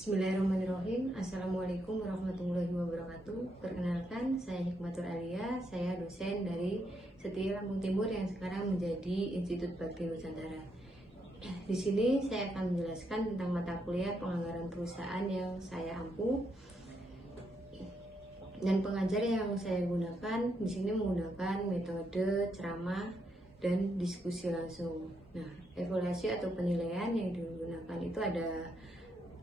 Bismillahirrahmanirrahim. Assalamualaikum warahmatullahi wabarakatuh. Perkenalkan, saya Hikmatur Alia. Saya dosen dari Setia Lampung Timur yang sekarang menjadi Institut Bakti Nusantara. Di sini saya akan menjelaskan tentang mata kuliah penganggaran perusahaan yang saya ampu. Dan pengajar yang saya gunakan di sini menggunakan metode ceramah dan diskusi langsung. Nah, evaluasi atau penilaian yang digunakan itu ada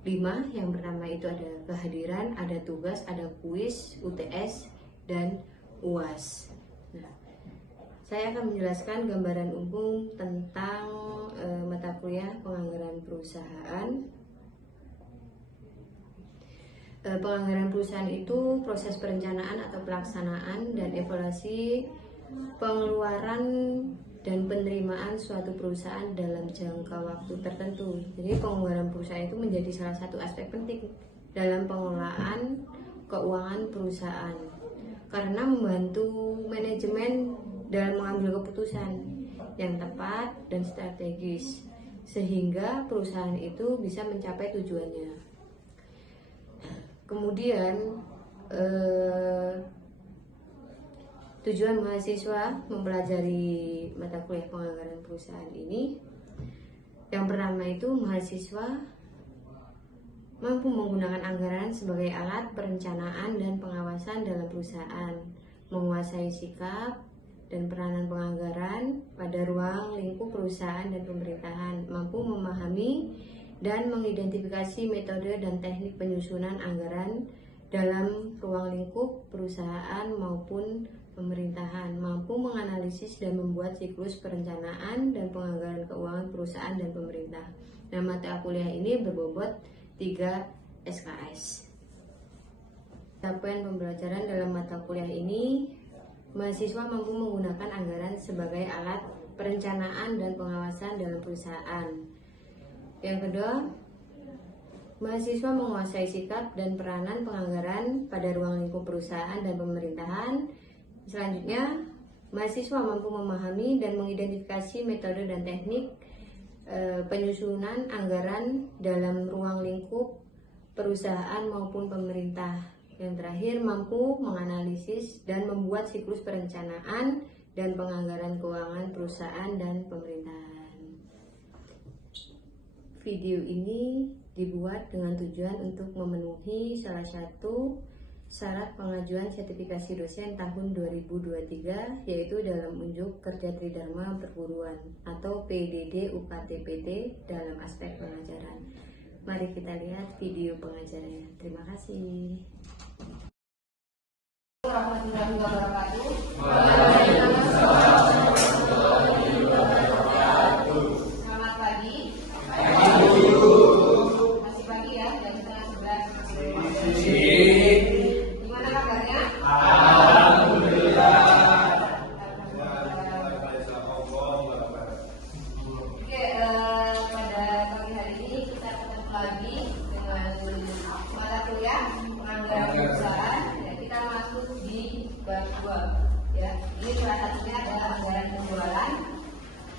5. Yang pertama itu ada kehadiran, ada tugas, ada kuis, UTS, dan UAS. Nah, saya akan menjelaskan gambaran umum tentang mata kuliah penganggaran perusahaan. Penganggaran perusahaan itu proses perencanaan atau pelaksanaan dan evaluasi pengeluaran dan penerimaan suatu perusahaan dalam jangka waktu tertentu. Jadi penganggaran perusahaan itu menjadi salah satu aspek penting dalam pengelolaan keuangan perusahaan karena membantu manajemen dalam mengambil keputusan yang tepat dan strategis sehingga perusahaan itu bisa mencapai tujuannya. Kemudian tujuan mahasiswa mempelajari mata kuliah penganggaran perusahaan ini, yang pertama itu mahasiswa mampu menggunakan anggaran sebagai alat perencanaan dan pengawasan dalam perusahaan, menguasai sikap dan peranan penganggaran pada ruang lingkup perusahaan dan pemerintahan, mampu memahami dan mengidentifikasi metode dan teknik penyusunan anggaran dalam ruang lingkup perusahaan maupun pemerintahan, mampu menganalisis dan membuat siklus perencanaan dan penganggaran keuangan perusahaan dan pemerintah. Nah, mata kuliah ini berbobot 3 SKS. Capaian pembelajaran dalam mata kuliah ini, mahasiswa mampu menggunakan anggaran sebagai alat perencanaan dan pengawasan dalam perusahaan. Yang kedua, mahasiswa menguasai sikap dan peranan penganggaran pada ruang lingkup perusahaan dan pemerintahan. Selanjutnya, mahasiswa mampu memahami dan mengidentifikasi metode dan teknik penyusunan anggaran dalam ruang lingkup perusahaan maupun pemerintah. Yang terakhir, mampu menganalisis dan membuat siklus perencanaan dan penganggaran keuangan perusahaan dan pemerintahan. Video ini dibuat dengan tujuan untuk memenuhi salah satu syarat pengajuan sertifikasi dosen tahun 2023, yaitu dalam unjuk kerja tridharma perguruan atau PDD UKT-PT dalam aspek pengajaran. Mari kita lihat video pengajarannya. Terima kasih. Warahmatullahi wabarakatuh. Selamat pagi. Masih pagi ya, jam setengah 11. Gimana kabarnya? Alhamdulillah. Oke, pada pagi hari ini kita ketemu lagi dengan mata kuliah penganggaran perusahaan. Ya, kita masuk di bab 2. Ya, ini salah satunya adalah anggaran penjualan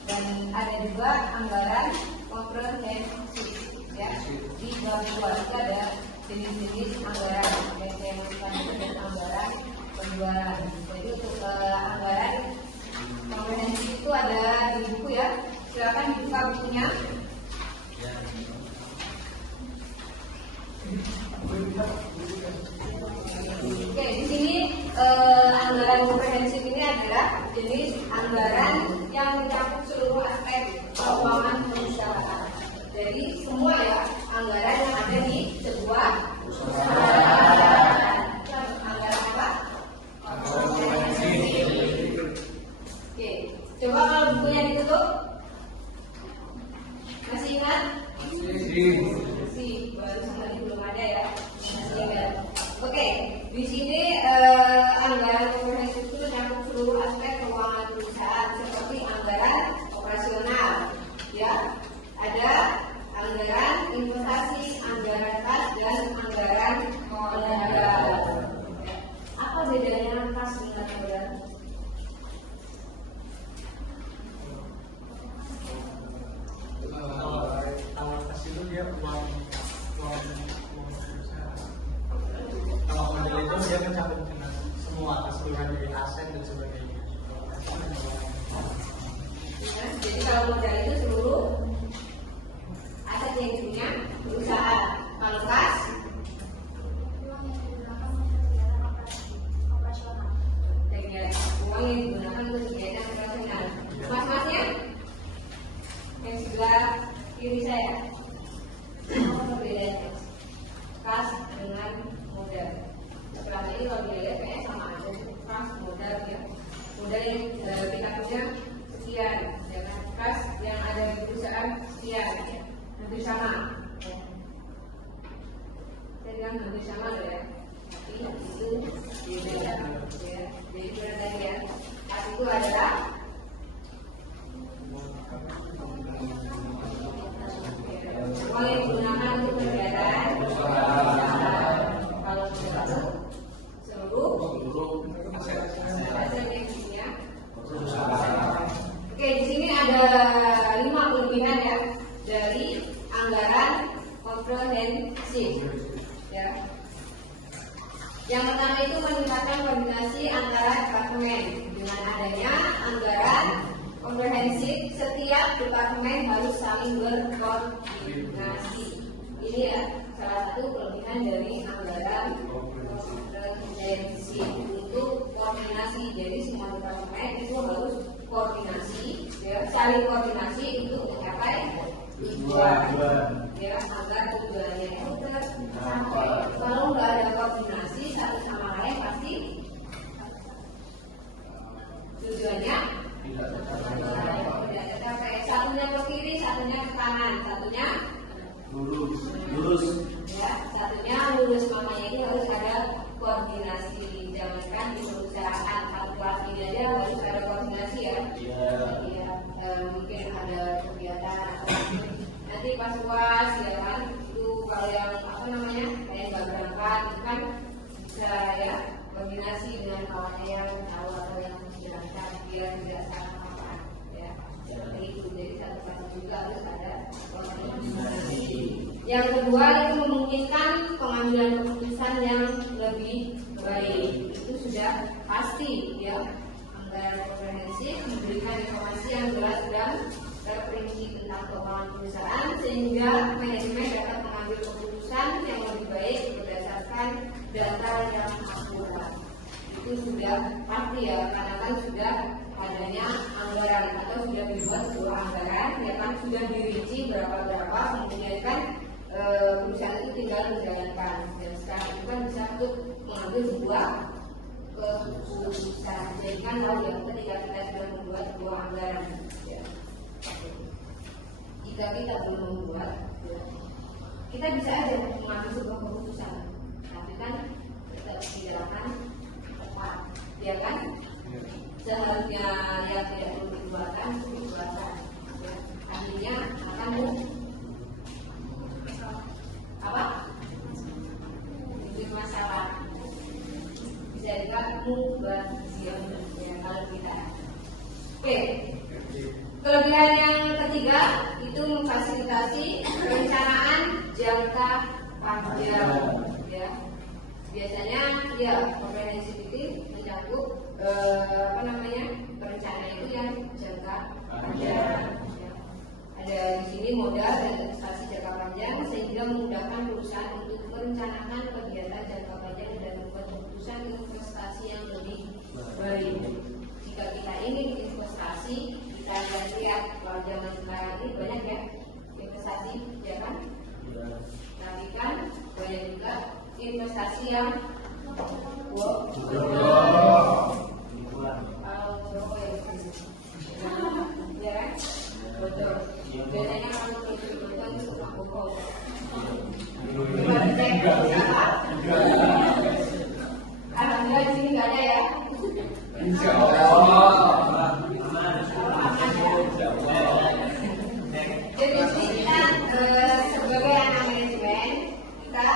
dan ada juga anggaran komprehensif. Ya, di bab 2 itu ada jenis-jenis anggaran yang saya maksudkan itu adalah anggaran penjualan. Jadi untuk anggaran komprehensif itu ada di buku ya. Silakan dibuka bukunya. Oke, di sini anggaran komprehensif ini adalah jenis anggaran yang mencakup seluruh aspek keuangan masyarakat. Jadi semua ya anggaran yang ada di sebuah perusahaan. Anggaran apa? Oke, coba kalau bukunya ditutup. Masih ingat? Masih, baru sekali belum ada ya. Masih ingat. Oke, di sini anggaran komprehensif itu mencakup seluruh aspek keuangan perusahaan seperti anggaran operasional, ya. Ada anggaran yang hampir sama loh ya, tapi itu beda ya. Jadi benar ya, as itu adalah uang yang digunakan untuk kegiatan. Kalau seluruh aset yang isinya. Oke, di sini ada 5 kelebihan ya dari anggaran komprehensif. Ya. Yang pertama itu meningkatkan koordinasi antara departemen. Dengan adanya anggaran komprehensif, setiap departemen harus saling berkoordinasi. Ini ya salah satu kelebihan dari anggaran komprehensif untuk koordinasi. Jadi semua departemen itu harus koordinasi, ya, saling koordinasi untuk mencapai tujuan, ya, agar tujuannya itu tercapai. Kalau nggak ada koordinasi satu sama lain pasti tujuannya tidak tercapai. Satunya ke kiri, satunya ke kanan, satunya lurus, ya, satunya lurus. Makanya itu harus ada koordinasi. Jangankan di perusahaan satu kelas ini aja harus ada koordinasi ya. Iya, mungkin ada kegiatan nanti pas UAS ya kan, itu kalau yang apa namanya kayak nggak berangkat itu kan bisa ya koordinasi dengan kawannya yang tahu atau yang berangkat biar tidak salah apa ya, seperti itu. Jadi satu kelas juga harus ada koordinasi. Yang kedua itu memungkinkan pengambilan keputusan yang lebih baik. Itu sudah pasti ya. Anggaran komprehensif memberikan informasi yang jelas dan terperinci tentang keuangan perusahaan sehingga manajemen dapat mengambil keputusan yang lebih baik berdasarkan data yang akurat. Itu sudah pasti ya, karena kan sudah adanya anggaran atau sudah dibuat sebuah anggaran, ya kan sudah dirinci berapa, kemudian kan perusahaan itu tinggal menjalankan. Dan sekarang itu kan bisa untuk mengambil sebuah keputusan. Jadi kan tahu ya ketika kita sudah membuat sebuah anggaran, ya. Jika kita belum membuat, ya, kita bisa aja mengambil sebuah keputusan, tapi kan kita tidak akan tepat, ya kan? Seharusnya yang tidak perlu dibuatkan itu dibuatkan, ya. Akhirnya akan apa? Bikin masalah. Bisa juga mubazir ya kalau kita. Oke. Kelebihan yang ketiga itu memfasilitasi perencanaan jangka panjang ya. Biasanya ya komprehensif itu mencakup perencanaan itu yang jangka panjang. Ya. Ada di sini modal dan investasi jangka panjang sehingga memudahkan perusahaan untuk merencanakan kegiatan jangka panjang dan membuat keputusan investasi yang lebih baik. Jika kita ingin investasi, kita lihat kalau zaman sekarang ini banyak ya investasi, ya kan? Tapi kan banyak juga investasi yang ya kan? Betul. Biasanya kalau betul itu bohong. Alhamdulillah di sini nggak ada ya. Insya Allah. Jadi kita sebagai anak manajemen kita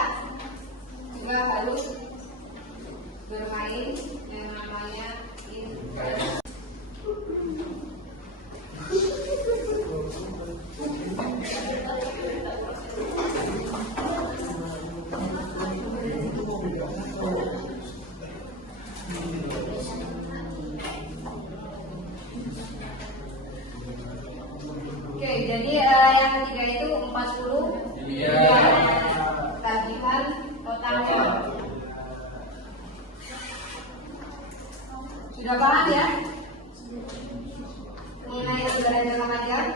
juga harus bermain yang namanya investasi. Oke, jadi yang ketiga itu 40 tagihan totalnya. Sudah paham ya mengenai anggaran jangka panjang?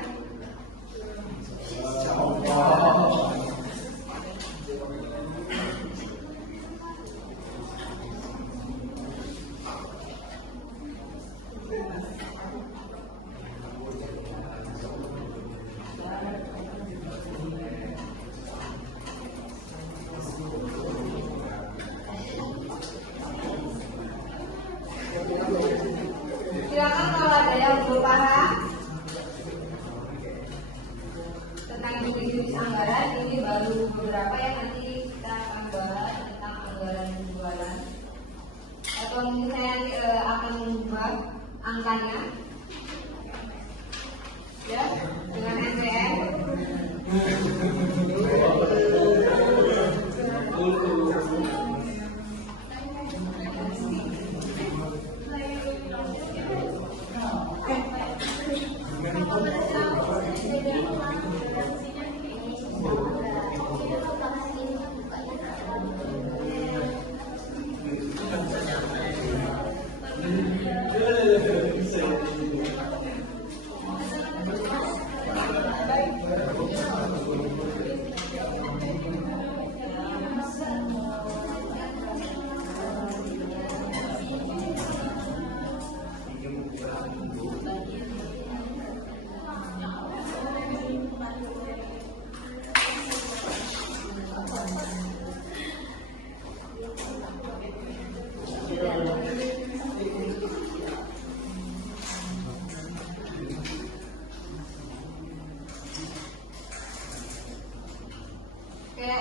Oke,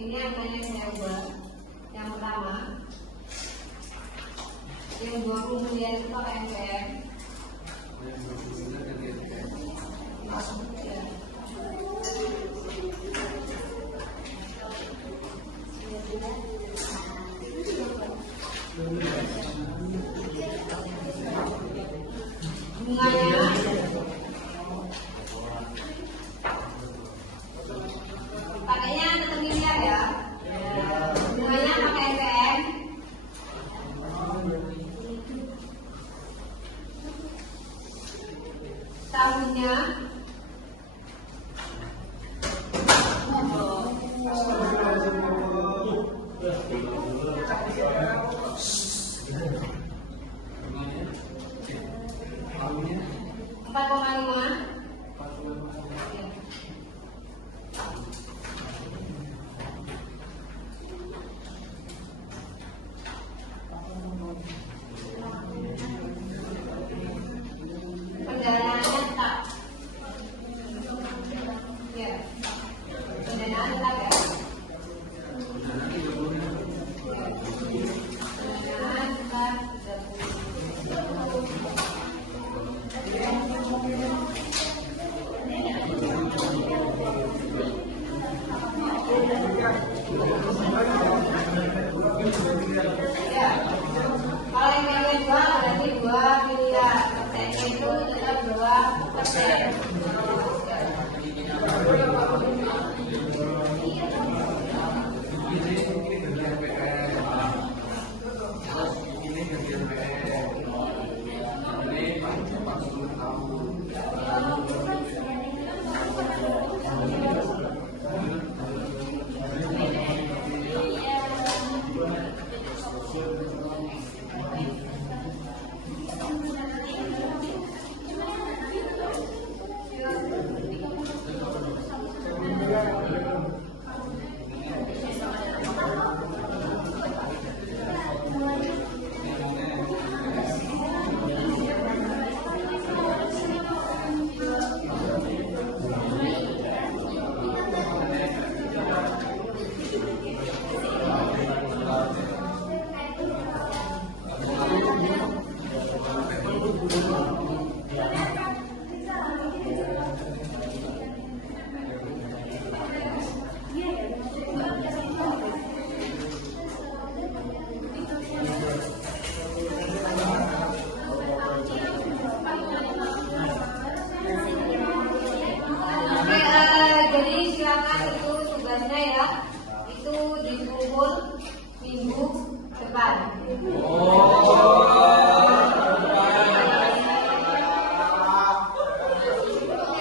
ini angkanya saya ubah. Yang pertama, yang 20 miliar itu pakai NPM. Bunganya pakainya tetap miliar ya. Bunganya pakai NPM. Tahunnya empat koma lima. Perjalanannya tetap. Ya. Perjalanan tetap ya. Perjalanan tetap 30. Ya. Kalau yang kalian jual berarti 2 miliar. Persennya itu tetap 2%. tugasnya ya itu dikumpul minggu depan.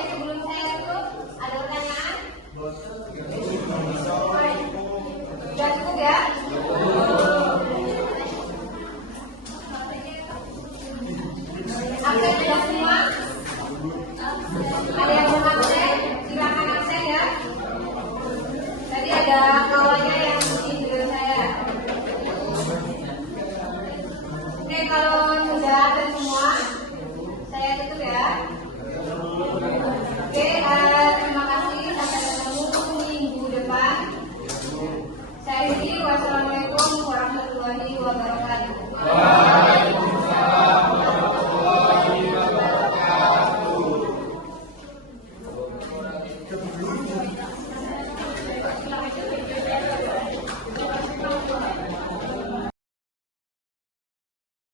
Sebelum saya tutup, ada pertanyaan? Sudah cukup ya? Absen sudah semua? Ada yang mau absen? Silakan absen ya. Tadi ada kawannya yang izin saya. Oke, kalau sudah absen semua, saya tutup ya. Oke, terima kasih. Sampai ketemu minggu depan. Saya Rizky. Wassalamualaikum warahmatullahi wabarakatuh.